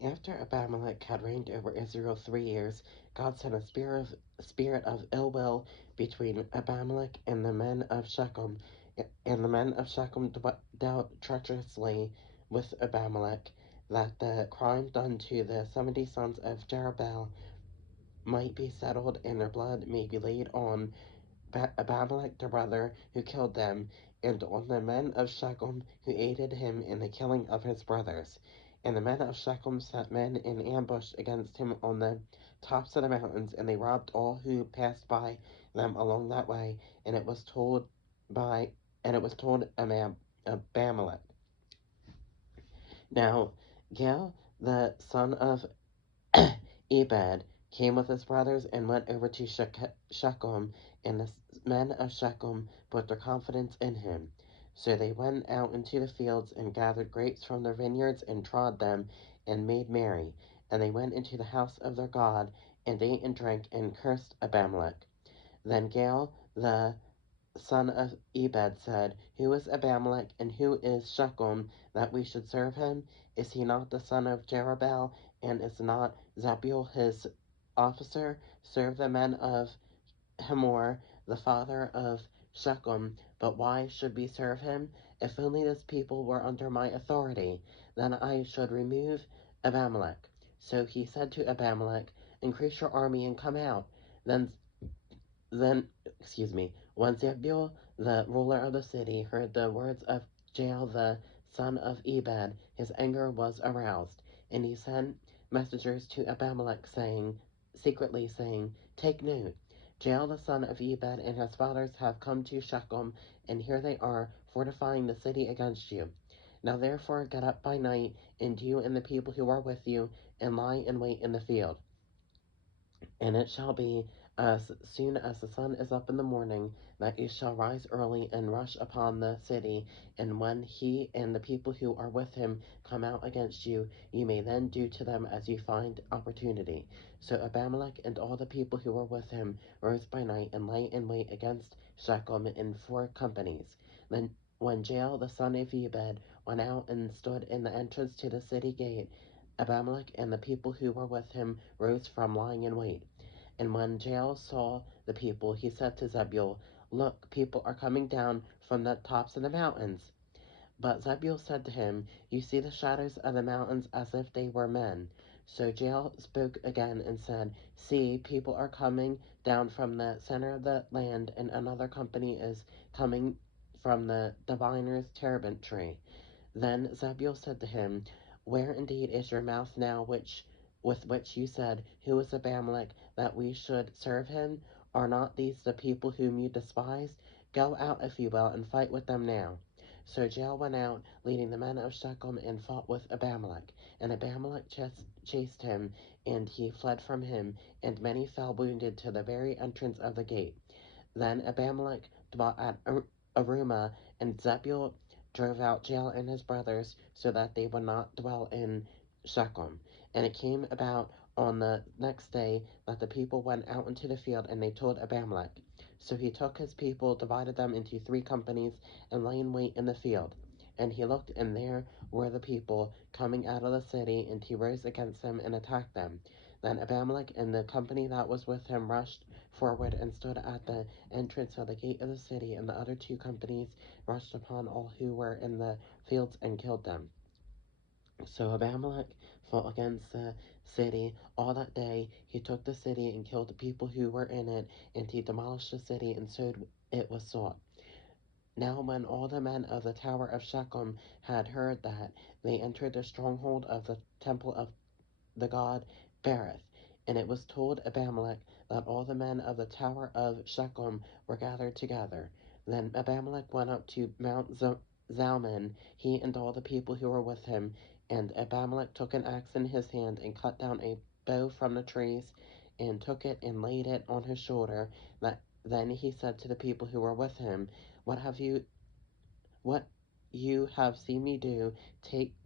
After Abimelech had reigned over Israel 3 years, God sent a spirit of ill will between Abimelech and the men of Shechem, and the men of Shechem dealt treacherously with Abimelech, that the crime done to the 70 sons of Jerubbaal might be settled, and their blood may be laid on Abimelech their brother, who killed them, and on the men of Shechem, who aided him in the killing of his brothers. And the men of Shechem set men in ambush against him on the tops of the mountains, and they robbed all who passed by them along that way. And it was told by and it was told Abimelech. Now Gil, the son of Ebed, came with his brothers and went over to Shechem, and the men of Shechem put their confidence in him. So they went out into the fields and gathered grapes from their vineyards and trod them and made merry. And they went into the house of their God and ate and drank and cursed Abimelech. Then Gaal, the son of Ebed, said, Who is Abimelech, and who is Shechem, that we should serve him? Is he not the son of Jerubbaal, and is not Zebul his officer? Serve the men of Hamor, the father of Shechem. But why should we serve him? If only this people were under my authority, then I should remove Abimelech. So he said to Abimelech, Increase your army and come out. Then when Zebul, the ruler of the city, heard the words of Jael, the son of Ebed, his anger was aroused, and he sent messengers to Abimelech, secretly saying, Take note, Jael, the son of Ebed, and his fathers have come to Shechem, and here they are, fortifying the city against you. Now therefore get up by night, and you and the people who are with you, and lie in wait in the field. And it shall be, as soon as the sun is up in the morning, that you shall rise early and rush upon the city, and when he and the people who are with him come out against you, you may then do to them as you find opportunity. So Abimelech and all the people who were with him rose by night and lay in wait against Shechem in 4 companies. Then when Jael the son of Ebed went out and stood in the entrance to the city gate, Abimelech and the people who were with him rose from lying in wait. And when Jael saw the people, he said to Zebul, Look, people are coming down from the tops of the mountains. But Zebul said to him, You see the shadows of the mountains as if they were men. So Jael spoke again and said, See, people are coming down from the center of the land, and another company is coming from the diviner's terebinth tree. Then Zebul said to him, Where indeed is your mouth now with which you said, Who is Abimelech, that we should serve him? Are not these the people whom you despise? Go out, if you will, and fight with them now. So Jael went out, leading the men of Shechem, and fought with Abimelech. And Abimelech chased him, and he fled from him, and many fell wounded to the very entrance of the gate. Then Abimelech dwelt at Arumah, and Zebul drove out Jael and his brothers, so that they would not dwell in Shechem. And it came about on the next day that the people went out into the field, and they told Abimelech. So he took his people, divided them into 3 companies, and lay in wait in the field. And he looked, and there were the people coming out of the city, and he rose against them and attacked them. Then Abimelech and the company that was with him rushed forward and stood at the entrance of the gate of the city, and the other 2 companies rushed upon all who were in the fields and killed them. So Abimelech fought against the city all that day. He took the city and killed the people who were in it, and he demolished the city, and so it was sought. Now when all the men of the tower of Shechem had heard that, they entered the stronghold of the temple of the god Berith. And it was told Abimelech that all the men of the tower of Shechem were gathered together. Then Abimelech went up to Mount Zalmon, he and all the people who were with him. And Abimelech took an axe in his hand and cut down a bow from the trees, and took it and laid it on his shoulder. Then he said to the people who were with him, What have you what you have seen me do,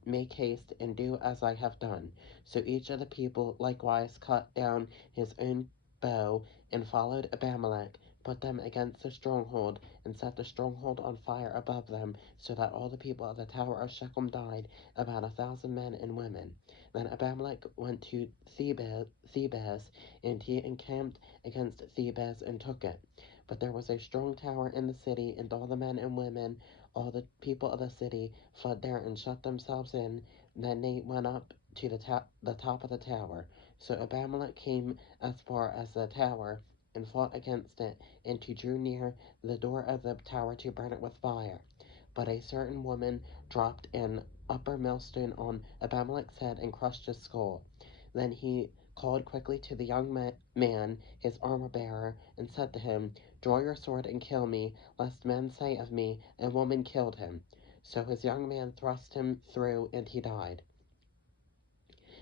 make haste and do as I have done. So each of the people likewise cut down his own bow and followed Abimelech. put them against the stronghold, and set the stronghold on fire above them, so that all the people of the tower of Shechem died, about 1,000 men and women. Then Abimelech went to Thebez, and he encamped against Thebez and took it. But there was a strong tower in the city, and all the men and women, all the people of the city, fled there and shut themselves in. Then they went up to the top of the tower. So Abimelech came as far as the tower, and fought against it, and he drew near the door of the tower to burn it with fire. But a certain woman dropped an upper millstone on Abimelech's head and crushed his skull. Then he called quickly to the young man, his armor-bearer, and said to him, "Draw your sword and kill me, lest men say of me, 'A woman killed him.' So his young man thrust him through, and he died.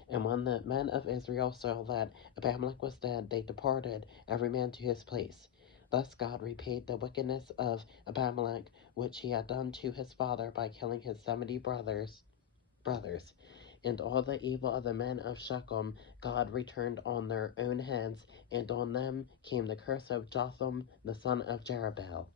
And when the men of Israel saw that Abimelech was dead, they departed, every man to his place. Thus God repaid the wickedness of Abimelech, which he had done to his father by killing his 70 brothers. And all the evil of the men of Shechem God returned on their own heads, and on them came the curse of Jotham the son of Jerubbaal.